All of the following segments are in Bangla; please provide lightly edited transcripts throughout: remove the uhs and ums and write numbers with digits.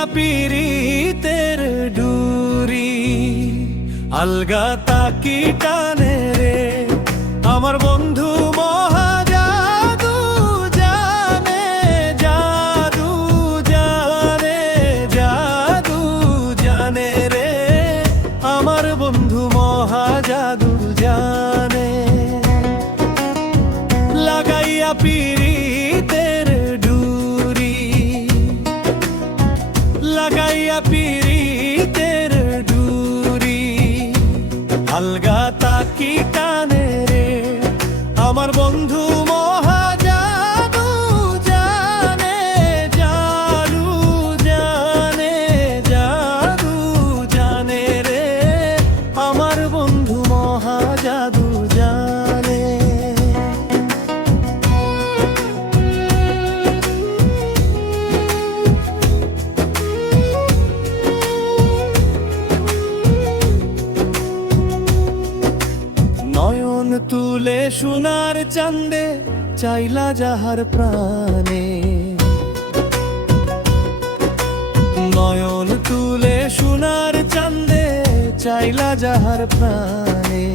লাগাইয়া পীড়িতের ডুরি আলগা তাকি টানে রে আমার বন্ধু মহা জাদু জানে জাদু জানে জাদু জানে রে আমার বন্ধু মহা জাদু জানে লাগাইয়া পীড়িতের ডুরি লাগাইয়া পীড়িতের ডুরি আলগা তাকি টানে রে আমার বন্ধু মহা জাদু জানে জাদু জানে জাদু জানে রে আমার বন্ধু মহা জাদু জানে নয়ন তুলে সোনার চাঁদে চাইলা যাহার প্রাণে নয়ন তুলে সোনার চাঁদে চাইলা যাহার প্রাণে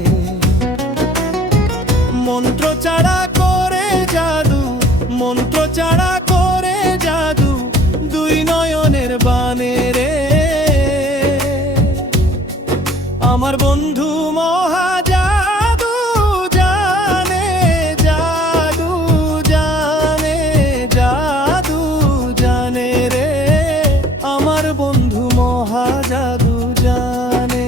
মন্ত্র চাড়া করে জাদু মন্ত্র চাড়া করে জাদু দুই নয়নের বানে রে আমার বন্ধু মহা জাদু জানে জাদু জানে জাদু জানে রে আমার বন্ধু মহা জাদু জানে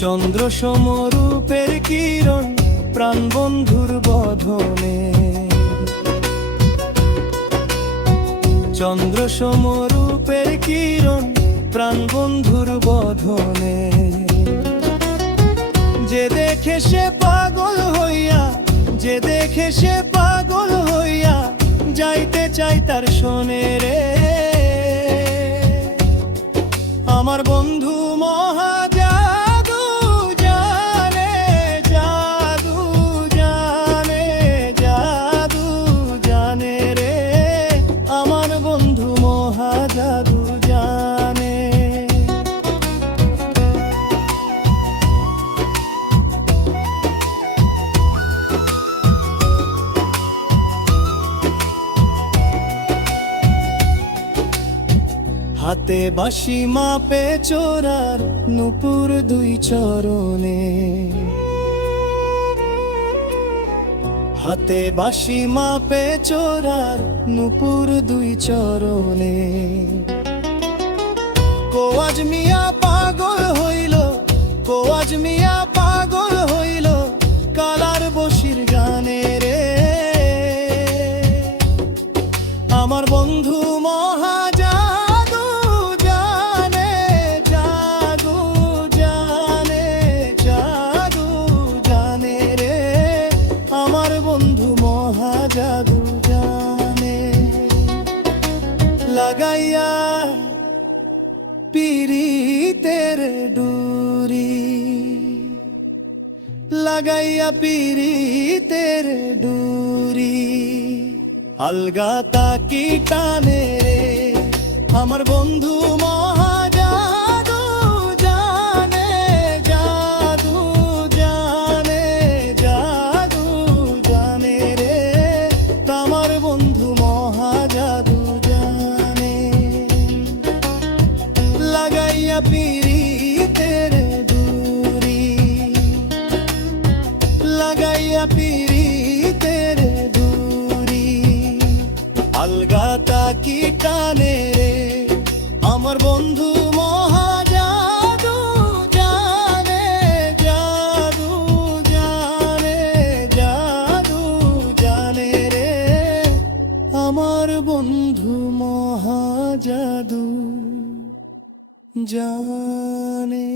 চন্দ্র সমরূপের কিরণ প্রাণ বন্ধুর বধনে চন্দ্র সমরূপের কিরণ প্রাণ বন্ধুর বধনে যে দেখে সে পাগল হইয়া যে দেখে সে পাগল হইয়া যাইতে চাই তার শোনে রে আমার বন্ধু মহা জাদু জানে জাদু জানে জাদু জানে রে আমার বন্ধু মহা জাদু জানে হাতে বাঁশি মাপে চোরার নূপুর দুই চরণে হাতে বাঁশি মাপে চোরার নূপুর দুই চরণে কোয়াজ মিয়া পাগল হইল কোয়াজ মিয়া পাগল হইল কালার বসির গানে রে আমার বন্ধু মহা জাদু জানে জাদু জানে জাদু জানে রে আমার বন্ধু মহা জাদু জানে লাগাইয়া পীড়িতের ডুরি লাগাইয়া পীড়িতের ডুরি আলগা তাকি টানে রে আমার বন্ধু মহা জাদু জানে জাদু জানে জাদু জানে রে আমার বন্ধু মহা জাদু জানে লাগাইয়া পীড়িতের ডুরি লাগাইয়া পীড়িতের ডুরি আলগা তাকি টানে রে আমার বন্ধু মহা জাদু জানে জাদু জানে জাদু জানে রে আমার বন্ধু মহা জাদু জানে।